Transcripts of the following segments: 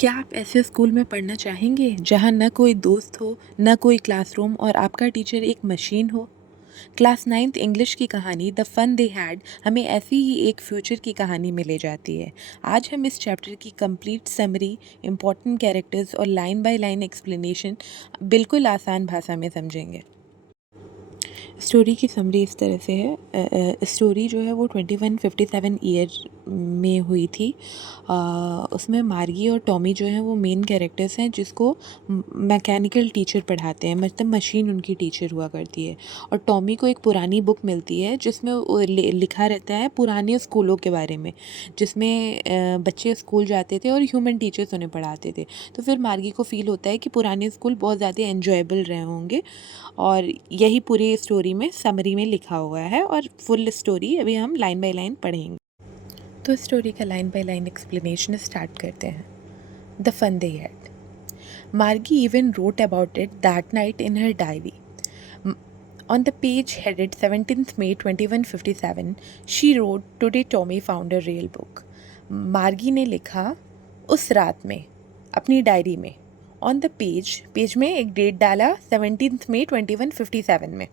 क्या आप ऐसे स्कूल में पढ़ना चाहेंगे जहां न कोई दोस्त हो, न कोई क्लासरूम और आपका टीचर एक मशीन हो? क्लास 9th इंग्लिश की कहानी द फन दे हैड हमें ऐसी ही एक फ्यूचर की कहानी में ले जाती है। आज हम इस चैप्टर की कंप्लीट समरी, इम्पोर्टेंट कैरेक्टर्स और लाइन बाय लाइन एक्सप्लेनेशन बिल्कुल आसान भाषा में समझेंगे। स्टोरी की समरी इस तरह से है। स्टोरी जो है वो 2157 ईयर में हुई थी। उसमें मार्गी और टॉमी जो हैं वो मेन कैरेक्टर्स हैं, जिसको मैकेनिकल टीचर पढ़ाते हैं, मतलब मशीन उनकी टीचर हुआ करती है। और टॉमी को एक पुरानी बुक मिलती है जिसमें लिखा रहता है पुराने स्कूलों के बारे में, जिसमें बच्चे स्कूल जाते थे और ह्यूमन टीचर्स उन्हें पढ़ाते थे। तो फिर मार्गी को फील होता है कि पुराने स्कूल बहुत ज़्यादा एन्जॉयबल रहे होंगे, और यही पूरी स्टोरी में समरी में लिखा हुआ है। और फुल स्टोरी अभी हम लाइन बाय लाइन पढ़ेंगे। तो स्टोरी का line by line explanation start करते हैं। The fun they had. Margie even wrote about it that night in her diary. On the page headed 17th May 2157, she wrote, "Today Tommy found a real book." मार्गी ने लिखा उस रात में अपनी diary में, ऑन द पेज में एक डेट डाला 17th May 2157 में,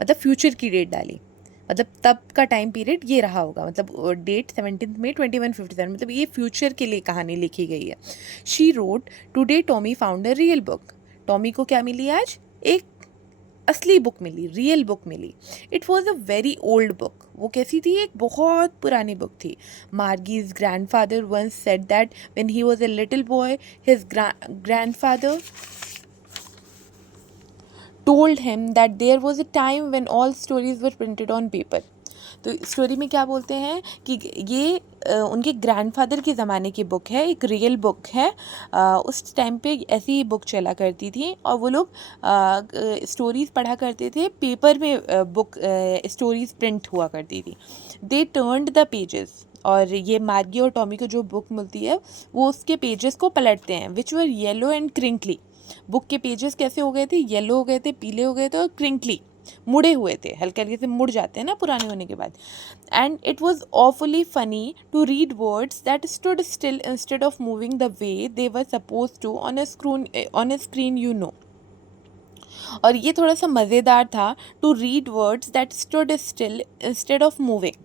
मतलब फ्यूचर की डेट डाली, मतलब तब का टाइम पीरियड ये रहा होगा, मतलब डेट 17th May 2157, मतलब ये फ्यूचर के लिए कहानी लिखी गई है। She wrote, today Tommy found a real book. Tommy को क्या मिली आज? एक असली बुक मिली, रियल बुक मिली। It was a very old book. वो कैसी थी? एक बहुत पुरानी बुक थी। Margie's grandfather once said that when he was a little boy, his grandfather told him that there was a time when all stories were printed on paper. तो story में क्या बोलते हैं कि ये उनके ग्रैंडफादर के ज़माने की बुक है, एक रियल बुक है। उस टाइम पे ऐसी बुक चला करती थी और वो लोग स्टोरीज़ पढ़ा करते थे पेपर में। बुक स्टोरीज़ प्रिंट हुआ करती थी। दे टर्न्ड द पेजेस, और ये मार्गी और टॉमी को जो बुक मिलती है वो उसके पेजेस को पलटते हैं, विच वर येलो एंड क्रिंकली। बुक के पेजेस कैसे हो गए थे? येलो हो गए थे, पीले हो गए थे और क्रिंकली, मुड़े हुए थे, हल्के हल्के से मुड़ जाते हैं ना पुराने होने के बाद। And it was awfully funny to read words that stood still instead of moving the way they were suppose to on a screen, you know. और ये थोड़ा सा मज़ेदार था, to read words that stood still instead of moving,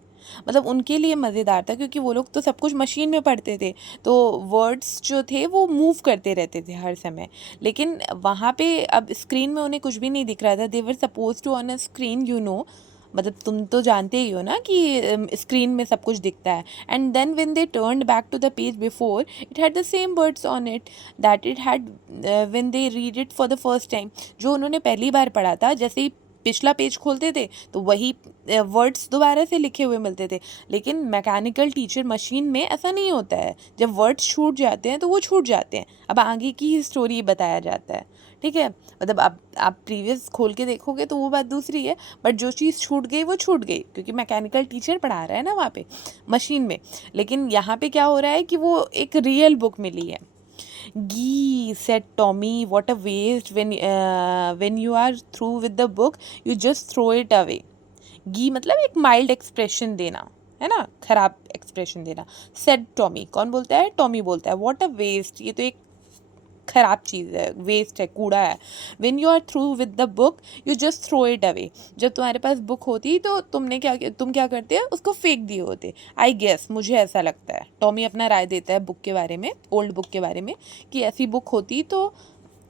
मतलब उनके लिए मज़ेदार था क्योंकि वो लोग तो सब कुछ मशीन में पढ़ते थे, तो वर्ड्स जो थे वो मूव करते रहते थे हर समय। लेकिन वहाँ पे अब स्क्रीन में उन्हें कुछ भी नहीं दिख रहा था। They were suppose to on a screen, you know, मतलब तुम तो जानते ही हो ना कि स्क्रीन में सब कुछ दिखता है। And then when they turned back to the page before, it had the same words on it that it had when they read it for the first time. जो उन्होंने पहली बार पढ़ा था, जैसे ही पिछला पेज खोलते थे तो वही वर्ड्स दोबारा से लिखे हुए मिलते थे। लेकिन मैकेनिकल टीचर मशीन में ऐसा नहीं होता है। जब वर्ड्स छूट जाते हैं तो वो छूट जाते हैं, अब आगे की ही स्टोरी बताया जाता है। ठीक है, मतलब आप प्रीवियस खोल के देखोगे तो वो बात दूसरी है, बट जो चीज़ छूट गई वो छूट गई, क्योंकि मैकेनिकल टीचर पढ़ा रहा है ना वहाँ पे मशीन में। लेकिन यहाँ पे क्या हो रहा है कि वो एक रियल बुक मिली है। Gee, said Tommy, what a waste. When you are through with the book, you just throw it away. गी मतलब एक माइल्ड एक्सप्रेशन देना, है ना, खराब एक्सप्रेशन देना। सेड टॉमी, कौन बोलता है? टॉमी बोलता है, व्हाट अ वेस्ट, ये तो एक खराब चीज़ है, वेस्ट है, कूड़ा है। When you are through with the book, you just throw it away. जब तुम्हारे पास बुक होती तो तुम क्या करते हैं? उसको फेंक दिए होते। आई गेस, मुझे ऐसा लगता है। टॉमी अपना राय देता है बुक के बारे में, ओल्ड बुक के बारे में, कि ऐसी बुक होती तो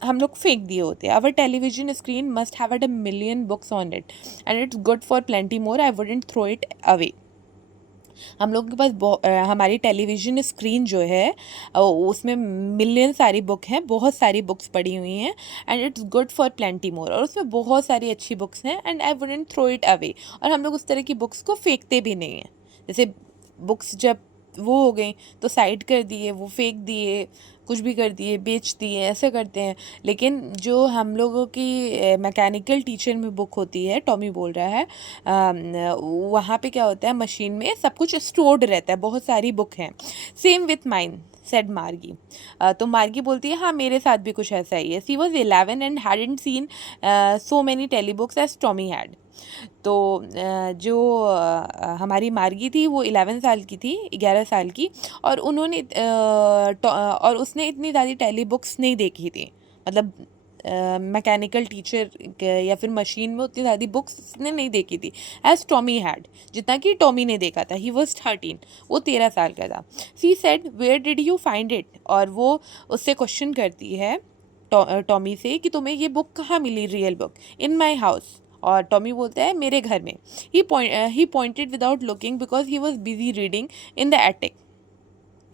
हम लोग फेंक दिए होते। Our television screen must have had a million books on it and it's good for plenty more. I wouldn't throw it away. हम लोगों के पास हमारी टेलीविज़न स्क्रीन जो है उसमें मिलियन सारी बुक हैं, बहुत सारी बुक्स पड़ी हुई हैं, and it's good for plenty more, और उसमें बहुत सारी अच्छी बुक्स हैं, and I wouldn't throw it away. और हम लोग उस तरह की बुक्स को फेंकते भी नहीं हैं। जैसे बुक्स जब वो हो गई तो साइड कर दिए, वो फेंक दिए, कुछ भी कर दिए, बेच दिए, ऐसे करते हैं। लेकिन जो हम लोगों की मैकेनिकल टीचर में बुक होती है, टॉमी बोल रहा है, वहाँ पे क्या होता है, मशीन में सब कुछ स्टोर्ड रहता है, बहुत सारी बुक हैं। Same with mine, said Margie. तो मार्गी बोलती है हाँ मेरे साथ भी कुछ ऐसा ही है. She was 11 and hadn't seen so many telebooks as Tommy had. तो जो हमारी मार्गी थी वो 11 साल की थी, 11 साल की, और और उसने इतनी ज़्यादा टेली बुक्स नहीं देखी थी. मतलब मैकेनिकल टीचर या फिर मशीन में उतनी ज़्यादा बुक्स उसने नहीं देखी थी एज टॉमी हैड, जितना कि टॉमी ने देखा था. ही वॉज 13, वो 13 साल का था. She said where did you find it, और वो उससे क्वेश्चन करती है टॉमी से कि तुम्हें ये बुक कहाँ मिली, real book. In my house. और टॉमी बोलता है मेरे घर में. He pointed without looking because he was busy reading in the attic.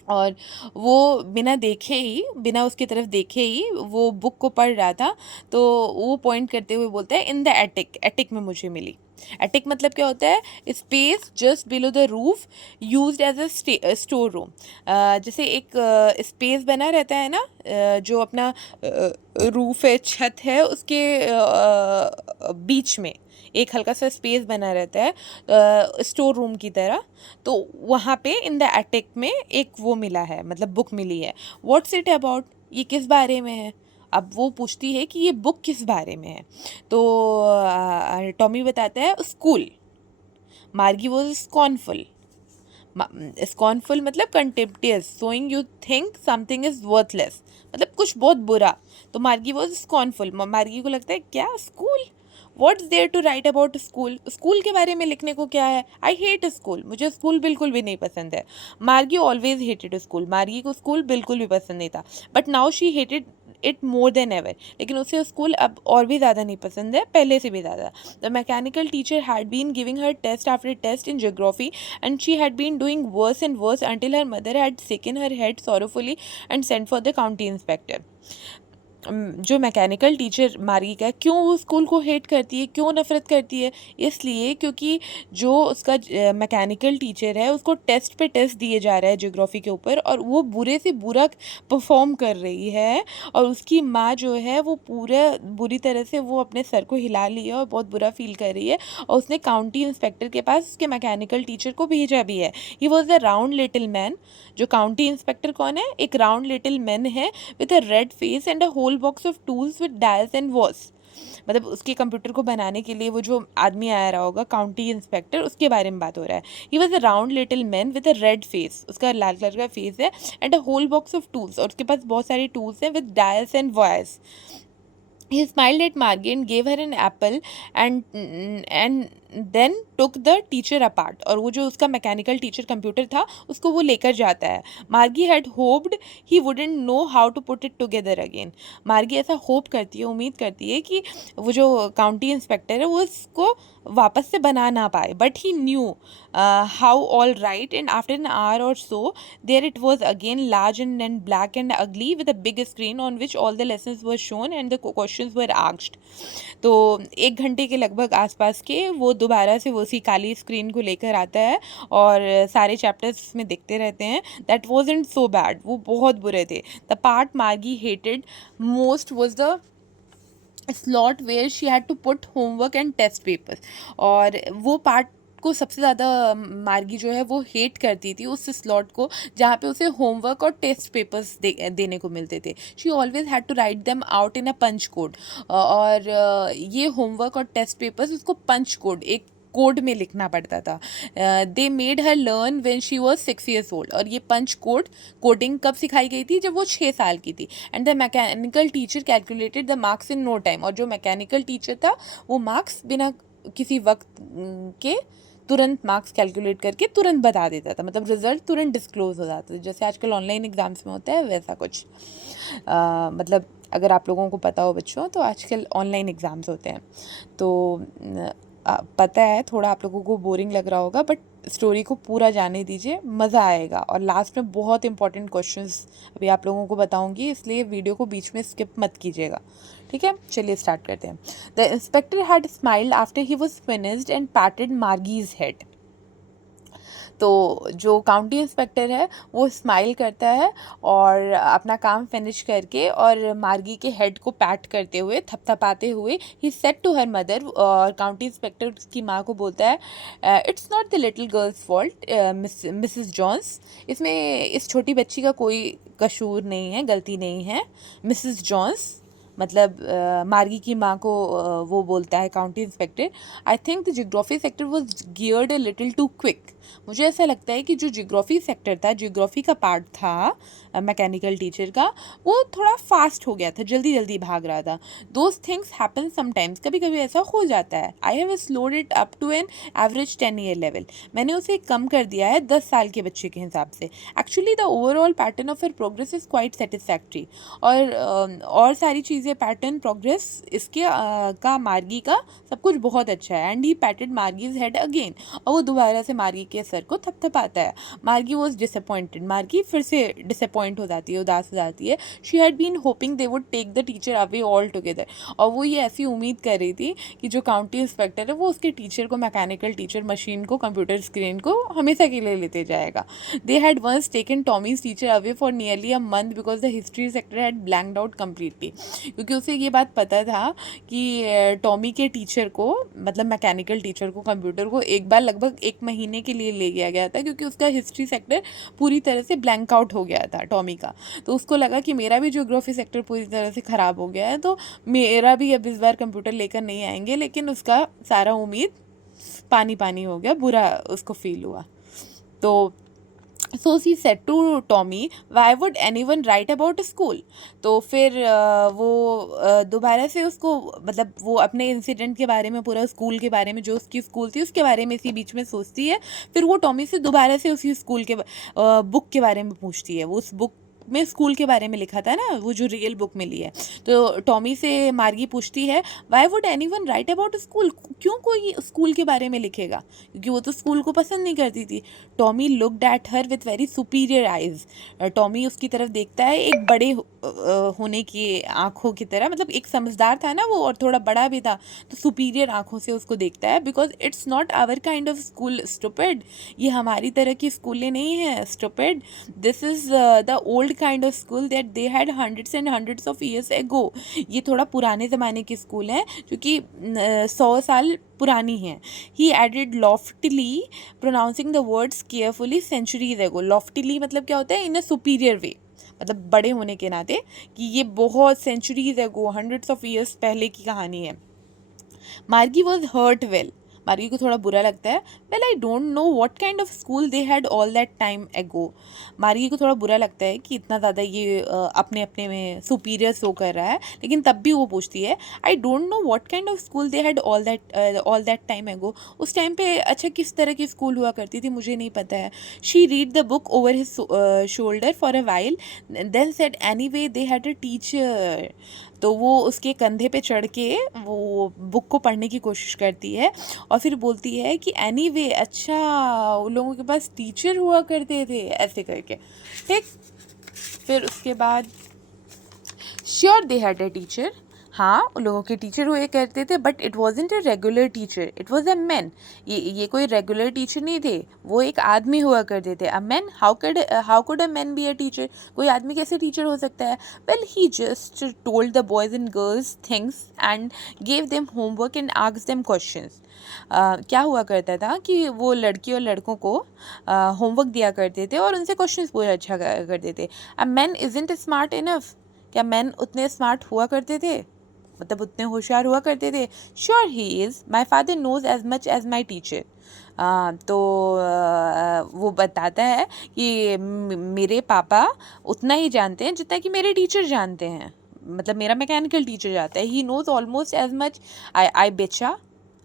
और वो बिना उसकी तरफ देखे ही वो बुक को पढ़ रहा था. तो वो पॉइंट करते हुए बोलता है इन द एटिक, एटिक में मुझे मिली. एटिक मतलब क्या होता है, space just below the roof used as a store room. जैसे एक स्पेस बना रहता है ना, जो अपना रूफ है, छत है, उसके बीच में एक हल्का सा स्पेस बना रहता है स्टोर रूम की तरह. तो वहाँ पे इन द एटिक में एक वो मिला है, मतलब बुक मिली है. व्हाट्स इट अबाउट, ये किस बारे में है. अब वो पूछती है कि ये बुक किस बारे में है. तो टॉमी बताता है स्कूल. मार्गी वॉज स्कॉर्नफुल. स्कॉर्नफुल मतलब contemptuous, showing you think something is worthless, मतलब कुछ बहुत बुरा. तो मार्गी वॉज स्कॉर्नफुल. मार्गी को लगता है क्या school, what's there to write about school, school के बारे में लिखने को क्या है. आई हेट स्कूल, मुझे स्कूल बिल्कुल भी नहीं पसंद है. मार्गी ऑलवेज हेटेड स्कूल. मार्गी को स्कूल बिल्कुल भी पसंद नहीं था. But now she hated it more than ever. लेकिन उसे स्कूल अब और भी ज़्यादा नहीं पसंद है, पहले से भी ज़्यादा. The mechanical teacher had been giving her test after test in geography and she had been doing worse and worse until her mother had shaken her head sorrowfully and sent for the county inspector. जो mechanical teacher मार्गी का, क्यों वो school को hate करती है, क्यों नफ़रत करती है, इसलिए क्योंकि जो उसका मैकेनिकल टीचर है उसको टेस्ट पे टेस्ट दिए जा रहा है ज्योग्राफी के ऊपर, और वो बुरे से बुरा परफॉर्म कर रही है. और उसकी माँ जो है वो बुरी तरह से वो अपने सर को हिला ली है और बहुत बुरा फील कर रही है. और उसने काउंटी इंस्पेक्टर के पास उसके मैकेनिकल टीचर को भेजा भी है. He was a round little man. जो काउंटी इंस्पेक्टर कौन है, एक राउंड लिटिल मैन है with a red face and a whole box of tools with dials and walls. मतलब उसके कंप्यूटर को बनाने के लिए वो जो आदमी आया रहा होगा काउंटी इंस्पेक्टर, उसके बारे में बात हो रहा है. He was a round little man with a red face, उसका लाल कलर का फेस है, and a whole box of tools, और उसके पास बहुत सारे टूल्स हैं, with dials and voice. He smiled at Margie and gave her an apple and then took the teacher apart. और वो जो उसका मैकेनिकल टीचर कंप्यूटर था उसको वो लेकर जाता है. Margie had hoped he wouldn't know how to put it together again. Margie ऐसा होप करती है, उम्मीद करती है कि वो जो काउंटी इंस्पेक्टर है वो उसको वापस से बना ना पाए. But he knew how all right, and after an hour or so there it was again large and black and ugly with a big screen on which all the lessons were shown and the questions were asked. तो 1 घंटे के लगभग आसपास के वो दोबारा से वो उसी काली स्क्रीन को लेकर आता है और सारे चैप्टर्स में दिखते रहते हैं. दैट वॉजंट सो बैड, वो बहुत बुरे थे. The part Margie hated most was the slot where she had to put homework and test papers. और वो पार्ट को सबसे ज़्यादा मार्गी जो है वो हेट करती थी, उस स्लॉट को जहाँ पे उसे होमवर्क और टेस्ट पेपर्स देने को मिलते थे. She always had to write them out in a punch code. और ये होमवर्क और टेस्ट पेपर्स उसको पंच कोड, एक कोड में लिखना पड़ता था. They made her learn when she was 6 years old. और ये पंच कोडिंग कब सिखाई गई थी, जब वो 6 साल की थी. And the mechanical teacher calculated the marks in no time. और जो मैकेनिकल टीचर था वो मार्क्स बिना किसी वक्त के तुरंत मार्क्स कैलकुलेट करके तुरंत बता देता था. मतलब रिजल्ट तुरंत डिस्क्लोज हो जाता था, जैसे आजकल ऑनलाइन एग्जाम्स में होता है वैसा कुछ. मतलब अगर आप लोगों को पता हो बच्चों, तो आजकल ऑनलाइन एग्ज़ाम्स होते हैं. तो पता है थोड़ा आप लोगों को बोरिंग लग रहा होगा, बट स्टोरी को पूरा जाने दीजिए, मज़ा आएगा. और लास्ट में बहुत इंपॉर्टेंट क्वेश्चंस अभी आप लोगों को बताऊंगी, इसलिए वीडियो को बीच में स्किप मत कीजिएगा. ठीक है, चलिए स्टार्ट करते हैं. The inspector had smiled after he was finished and patted Margie's head. तो जो काउंटी इंस्पेक्टर है वो स्माइल करता है और अपना काम फिनिश करके और मार्गी के हेड को पैट करते हुए थपथपाते हुए he said to her mother, और काउंटी इंस्पेक्टर उसकी माँ को बोलता है it's not the little girl's fault Mrs Jones, इसमें इस छोटी बच्ची का कोई कसूर नहीं है, गलती नहीं है। मिसेस जॉन्स मतलब मार्गी की माँ को वो बोलता है county inspector, I think the geography sector was geared a little too quick. मुझे ऐसा लगता है कि जो जियोग्राफी सेक्टर था, जियोग्राफी का पार्ट था मैकेनिकल टीचर का, वो थोड़ा फास्ट हो गया था, जल्दी जल्दी भाग रहा था। दोज थिंग्स हैपन समटाइम्स, कभी कभी ऐसा हो जाता है। I have slowed it up to an average 10-year level, मैंने उसे कम कर दिया है 10 साल के बच्चे के हिसाब से। Actually the overall pattern of her progress is quite satisfactory, और सारी चीज़ें पैटर्न प्रोग्रेस इसके का मार्गी का सब कुछ बहुत अच्छा है। And he patted Margie's head again, और वो दोबारा से मार्गी के सर को थपथपाता है। मार्गी वॉज डिसअपॉइंटेड, मार्गी फिर से डिसअपॉइंट हो जाती है, उदास हो जाती है। She had been hoping they would take the teacher away altogether, और वो ये ऐसी उम्मीद कर रही थी कि जो काउंटी इंस्पेक्टर है वो उसके टीचर को, मैकेनिकल टीचर, मशीन को, कंप्यूटर स्क्रीन को हमेशा के लिए लेते जाएगा। They had once taken Tommy's teacher away for nearly a month because the history sector had blanked out completely, क्योंकि उसे ये बात पता था कि टॉमी के टीचर को, मतलब मैकेनिकल टीचर को, कंप्यूटर को एक बार लगभग 1 महीने के लिए ले गया गया था, क्योंकि उसका हिस्ट्री सेक्टर पूरी तरह से ब्लैंक आउट हो गया था टॉमी का। तो उसको लगा कि मेरा भी ज्योग्राफी सेक्टर पूरी तरह से ख़राब हो गया है, तो मेरा भी अब इस बार कंप्यूटर लेकर नहीं आएंगे। लेकिन उसका सारा उम्मीद पानी पानी हो गया, बुरा उसको फील हुआ। तो so she said to Tommy, why would anyone write about school. तो फिर वो दोबारा से उसको, मतलब वो अपने इंसिडेंट के बारे में, पूरा स्कूल के बारे में, जो उसकी स्कूल थी उसके बारे में इसी बीच में सोचती है। फिर वो टॉमी से दोबारा से उसी स्कूल के बुक के बारे में पूछती है। वो उस बुक में स्कूल के बारे में लिखा था ना, वो जो रियल बुक मिली है। तो टॉमी से मार्गी पूछती है, Y would anyone write about school, क्यों कोई स्कूल के बारे में लिखेगा, क्योंकि वो तो स्कूल को पसंद नहीं करती थी। Tommy looked at her with very superior eyes, Tommy उसकी तरफ देखता है एक बड़े होने की आंखों की तरह, मतलब एक समझदार था ना वो, और थोड़ा बड़ा भी था, तो सुपीरियर आंखों से उसको देखता है। Because it's not our kind of school stupid, ये हमारी तरह की स्कूलें नहीं हैं stupid, this is the old kind of school that they had hundreds and hundreds of years ago. ये थोड़ा पुराने ज़माने की स्कूल है, जो कि 100 साल पुरानी है। He added loftily, pronouncing the words carefully, centuries ago. Loftily मतलब क्या होता है, इन अ सुपीरियर वे, मतलब बड़े होने के नाते, कि ये बहुत सेंचुरीज एगो, हंड्रेड्स ऑफ ईयर्स पहले की कहानी है। मार्गी वॉज हर्ट वेल, मार्गी को थोड़ा बुरा लगता है। Well I don't know what kind of school they had all that time एगो। मार्गी को थोड़ा बुरा लगता है कि इतना ज़्यादा ये अपने अपने में सुपीरियर शो कर रहा है, लेकिन तब भी वो पूछती है, I don't know what kind of school they had all that time एगो। उस टाइम पे अच्छा किस तरह की स्कूल हुआ करती थी मुझे नहीं पता है। She read the book over his shoulder for a while, then said anyway they had a teacher. तो वो उसके कंधे पे चढ़ के वो बुक को पढ़ने की कोशिश करती है, और फिर बोलती है कि एनीवे, अच्छा उन लोगों के पास टीचर हुआ करते थे, ऐसे करके। ठीक, फिर उसके बाद sure they had a teacher, हाँ उन लोगों के टीचर हुए करते थे, but it wasn't a regular teacher, it was a man. ये कोई रेगुलर टीचर नहीं थे, वो एक आदमी हुआ करते थे। A man, how could a man be a teacher, कोई आदमी कैसे टीचर हो सकता है। Well he just told the boys and girls things and gave them homework and asked them questions. क्या हुआ करता था कि वो लड़की और लड़कों को होमवर्क दिया करते थे और उनसे क्वेश्चंस पूछा करते थे। A man isn't smart enough, क्या मैन उतने स्मार्ट हुआ करते थे, मतलब उतने होशियार हुआ करते थे। Sure he is, my father knows as much as my teacher. तो वो बताता है कि मेरे पापा उतना ही जानते हैं जितना कि मेरे टीचर जानते हैं, मतलब मेरा मैकेनिकल टीचर जानता है। He knows almost as much, I betcha,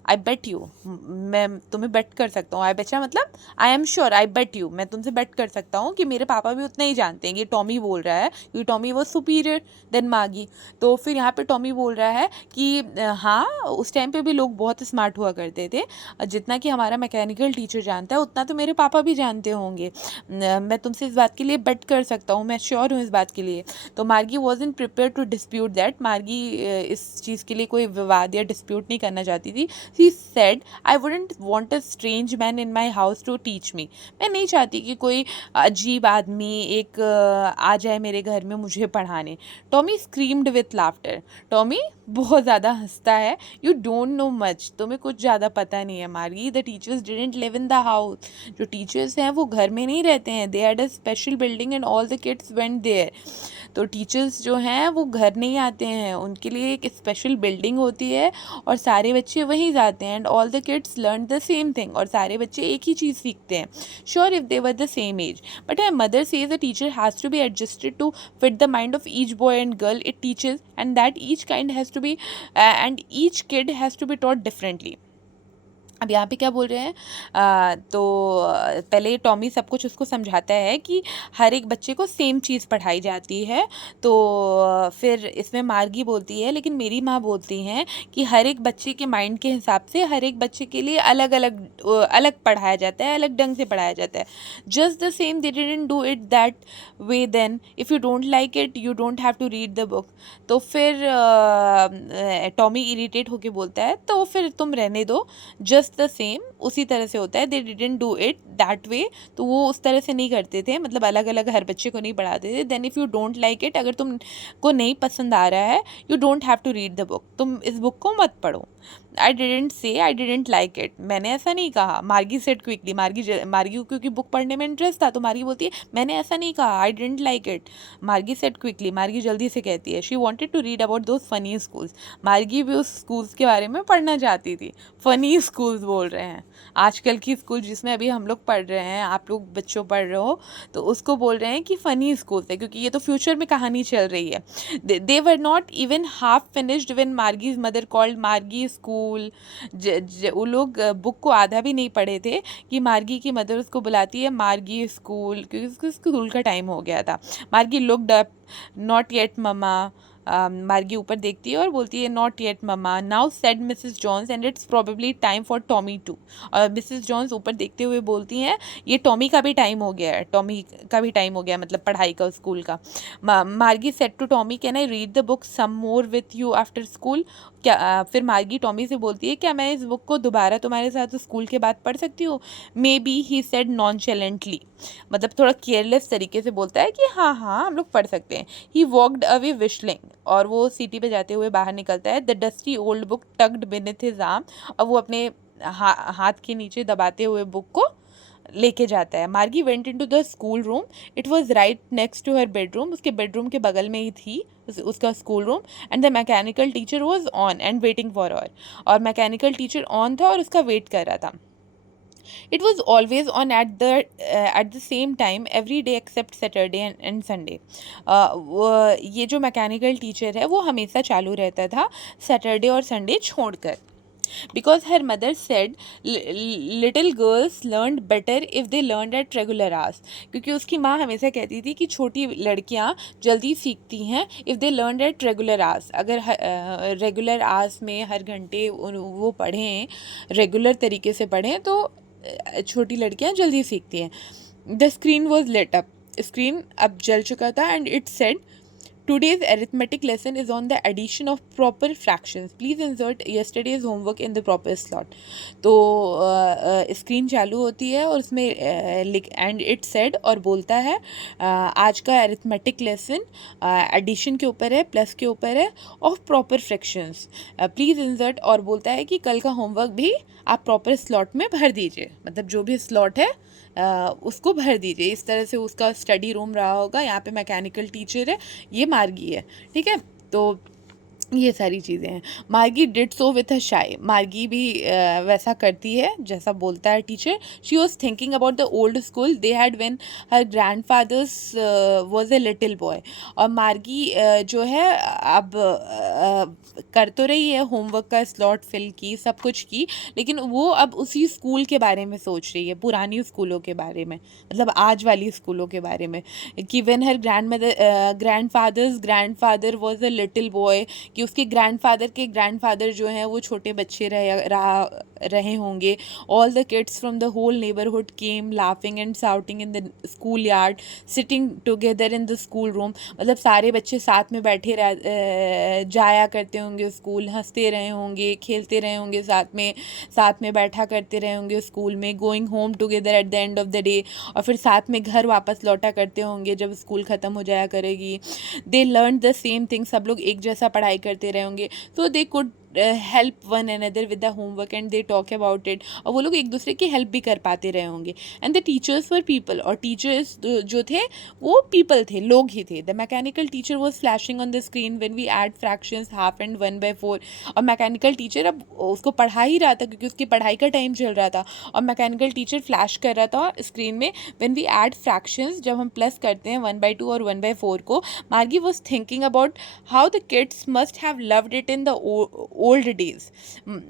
I bet you, मैं तुम्हें बेट कर सकता हूँ। आई बेचा मतलब I am sure, I bet you, मैं तुमसे बेट कर सकता हूँ कि मेरे पापा भी उतना ही जानते हैं। ये टॉमी बोल रहा है, क्योंकि टॉमी वो सुपीरियर देन मागी। तो फिर यहाँ पे टॉमी बोल रहा है कि हाँ उस टाइम पे भी लोग बहुत स्मार्ट हुआ करते थे, जितना कि हमारा मैकेनिकल टीचर जानता है उतना तो मेरे पापा भी जानते होंगे। मैं तुमसे इस बात के लिए बेट कर सकता हूँ, मैं श्योर हूँ इस बात के लिए। तो Margie wasn't prepared to dispute that, Margie इस चीज़ के लिए कोई विवाद या डिस्प्यूट नहीं करना चाहती थी। He said I wouldn't want a strange man in my house to teach me. मैं नहीं चाहती कि कोई अजीब आदमी एक आ जाए मेरे घर में मुझे पढ़ाने। Tommy screamed with laughter. Tommy बहुत ज़्यादा हंसता है। यू डोंट नो मच, तुम्हें कुछ ज़्यादा पता नहीं है Margie. The teachers didn't live in the house. जो टीचर्स हैं वो घर में नहीं रहते हैं। They had a special building and all the kids went there. तो टीचर्स जो हैं वो घर नहीं आते हैं, उनके लिए एक स्पेशल बिल्डिंग होती है और सारे बच्चे वहीं जाते हैं। And all the kids learn the same thing, और सारे बच्चे एक ही चीज़ सीखते हैं। Sure if they were the same age, but my mother says a teacher has to be adjusted to fit the mind of each boy and girl it teaches, and that each kind has to be and each kid has to be taught differently. अब यहाँ पे क्या बोल रहे हैं, तो पहले Tommy सब कुछ उसको समझाता है कि हर एक बच्चे को सेम चीज़ पढ़ाई जाती है। तो फिर इसमें मार्गी बोलती है लेकिन मेरी माँ बोलती हैं कि हर एक बच्चे के माइंड के हिसाब से हर एक बच्चे के लिए अलग अलग अलग पढ़ाया जाता है, अलग ढंग से पढ़ाया जाता है। Just the same they didn't do it that way then if you don't like it you don't have to read the book. तो फिर टॉमी इरिटेट होके बोलता है तो फिर तुम रहने दो, जस्ट द सेम उसी तरह से होता है। दे डिडंट डू इट दैट वे, तो वो उस तरह से नहीं करते थे, मतलब अलग अलग हर बच्चे को नहीं पढ़ाते थे। Then if you don't like it, अगर तुम को नहीं पसंद आ रहा है, you don't have to read the book, तुम इस बुक को मत पढ़ो। I didn't say I didn't like it, मैंने ऐसा नहीं कहा। मार्गी सेड क्विकली, मार्गी को क्योंकि बुक पढ़ने में इंटरेस्ट था तो मार्गी बोलती है मैंने ऐसा नहीं कहा, I didn't like it. Margie said quickly, Margie जल्दी से कहती है she wanted to read about those funny schools. Margie भी उस स्कूल्स के बारे में पढ़ना चाहती थी। फनी स्कूल्स बोल रहे हैं, आजकल की स्कूल जिसमें अभी हम लोग पढ़ रहे हैं, आप लोग बच्चों पढ़ रहे हो, तो उसको बोल रहे हैं कि फ़नी स्कूल्स है, क्योंकि ये तो फ्यूचर में कहानी चल रही है। They were not even half finished when Margie's mother called Margie school. वो लोग बुक को आधा भी नहीं पढ़े थे कि मार्गी की मदर उसको बुलाती है मार्गी स्कूल, क्योंकि उसको स्कूल का टाइम हो गया था। Margie looked up, not yet Mamma. Margie ऊपर देखती है और बोलती है not yet Mamma. Now said Mrs Jones and it's probably time for Tommy too. और मिसेस जॉन्स ऊपर देखते हुए बोलती हैं ये टॉमी का भी टाइम हो गया है, टॉमी का भी टाइम हो गया, मतलब पढ़ाई का, स्कूल का। Margie said to Tommy can I read the book some more with you after school. क्या फिर मार्गी टॉमी से बोलती है क्या मैं इस बुक को दोबारा तुम्हारे साथ स्कूल के बाद पढ़ सकती हूँ। मे बी ही सेड नॉनचैलेंटली, मतलब थोड़ा केयरलेस तरीके से बोलता है कि हाँ हाँ हम लोग पढ़ सकते हैं। ही वॉकड अवे विशलिंग, और वो सीटी पे जाते हुए बाहर निकलता है। The dusty old book tugged beneath his arm, और वो अपने हाथ के नीचे दबाते हुए बुक को लेके जाता है। Margie went into the schoolroom, it was right next to her bedroom, उसके बेडरूम के बगल में ही थी उसका schoolroom. And the mechanical teacher was on and waiting for her, और मैकेनिकल टीचर ऑन था और उसका वेट कर रहा था। It was always on at the same time every day except Saturday and Sunday. ये जो मैकेनिकल टीचर है वो हमेशा चालू रहता था सैटरडे और संडे छोड़कर। Because her mother said little girls learned better if they learned at regular hours. क्योंकि उसकी माँ हमेशा कहती थी कि छोटी लड़कियाँ जल्दी सीखती हैं if they learned at regular hours, अगर रेगुलर आवर्स में हर घंटे वो पढ़ें, रेगुलर तरीके से पढ़ें तो छोटी लड़कियाँ जल्दी सीखती हैं। The screen was lit up, screen अब जल चुका था। And it said Today's arithmetic lesson is on the addition of proper fractions. Please insert yesterday's homework in the proper slot. तो स्क्रीन चालू होती है और उसमें एंड इट सेड और बोलता है आज का अरिथमेटिक लेसन एडिशन के ऊपर है, प्लस के ऊपर है, of proper fractions. Please insert, और बोलता है कि कल का होमवर्क भी आप प्रॉपर स्लॉट में भर दीजिए, मतलब जो भी स्लॉट है उसको भर दीजिए। इस तरह से उसका स्टडी रूम रहा होगा। यहाँ पे मैकेनिकल टीचर है, ये मार्गी है, ठीक है। तो ये सारी चीज़ें हैं। मार्गी डिड सो विथ अ शाई, मार्गी भी वैसा करती है जैसा बोलता है teacher. She was thinking about the old school they had when her grand fathers was a little boy. और मार्गी जो है अब कर तो रही है, होमवर्क का स्लॉट फिल की, सब कुछ की, लेकिन वो अब उसी स्कूल के बारे में सोच रही है, पुरानी स्कूलों के बारे में, मतलब आज वाली स्कूलों के बारे में। कि when her grand father was a little boy, कि कि उसके ग्रैंडफादर जो हैं वो छोटे बच्चे रहे होंगे. All the kids from the whole neighborhood came laughing and shouting in the schoolyard, sitting together in the school room. मतलब सारे बच्चे साथ में बैठे जाया करते होंगे स्कूल, हंसते रहे होंगे, खेलते रहे होंगे साथ में बैठा करते रहे होंगे स्कूल में. Going home together at the end of the day, और फिर साथ में घर वापस लौटा करते होंगे जब स्कूल ख़त्म हो जाया करेगी. They learn the same thing, सब लोग एक जैसा पढ़ाई करते रहे होंगे. So they could help one another with the homework and they talk about it, और वो लोग एक दूसरे की हेल्प भी कर पाते रहे होंगे. And the teachers were people, और टीचर्स जो थे वो पीपल थे, लोग ही थे. The mechanical teacher was flashing on the screen when we add fractions, half and 1/4. और मैकेनिकल टीचर अब उसको पढ़ा ही रहा था क्योंकि उसकी पढ़ाई का टाइम चल रहा था, और मैकेनिकल टीचर फ्लैश कर रहा था स्क्रीन में व्हेन वी ऐड फ्रैक्शंस, जब हम प्लस करते हैं 1/2 और 1/4 को. मार्गी was thinking about how the kids must have loved it in the old days.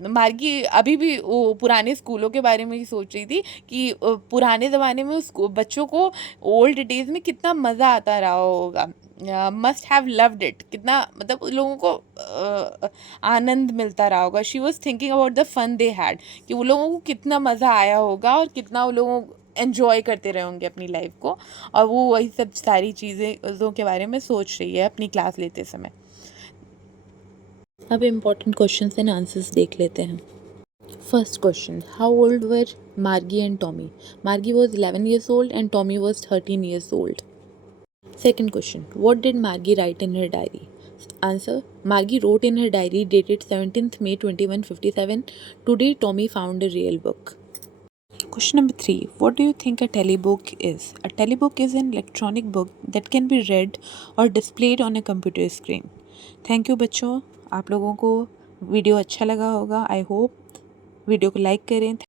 मार्गी अभी भी वो पुराने स्कूलों के बारे में ही सोच रही थी कि पुराने ज़माने में उस बच्चों को ओल्ड डेज में कितना मज़ा आता रहा होगा. मस्ट हैव लव्ड इट, कितना मतलब उन लोगों को आनंद मिलता रहा होगा. She was thinking about the fun they had, कि वो लोगों को कितना मज़ा आया होगा और कितना वो लोगों एन्जॉय करते रहे होंगे अपनी लाइफ को. और वो वही सब सारी चीज़ों के बारे में सोच रही है अपनी क्लास लेते समय. अब इम्पॉर्टेंट क्वेश्चंस एंड आंसर्स देख लेते हैं. First question, how old were मार्गी एंड टॉमी? मार्गी was 11 years old and Tommy was 13 years old. Second question, what did Margie write in her diary? Answer, Margie wrote in her diary dated 17th May 2157, today Tommy found a real book. Question number 3, what do you think a telebook is? A telebook is an electronic book that can be read or displayed on a computer screen. Thank you बच्चों, आप लोगों को video अच्छा लगा होगा. I hope video को like करें.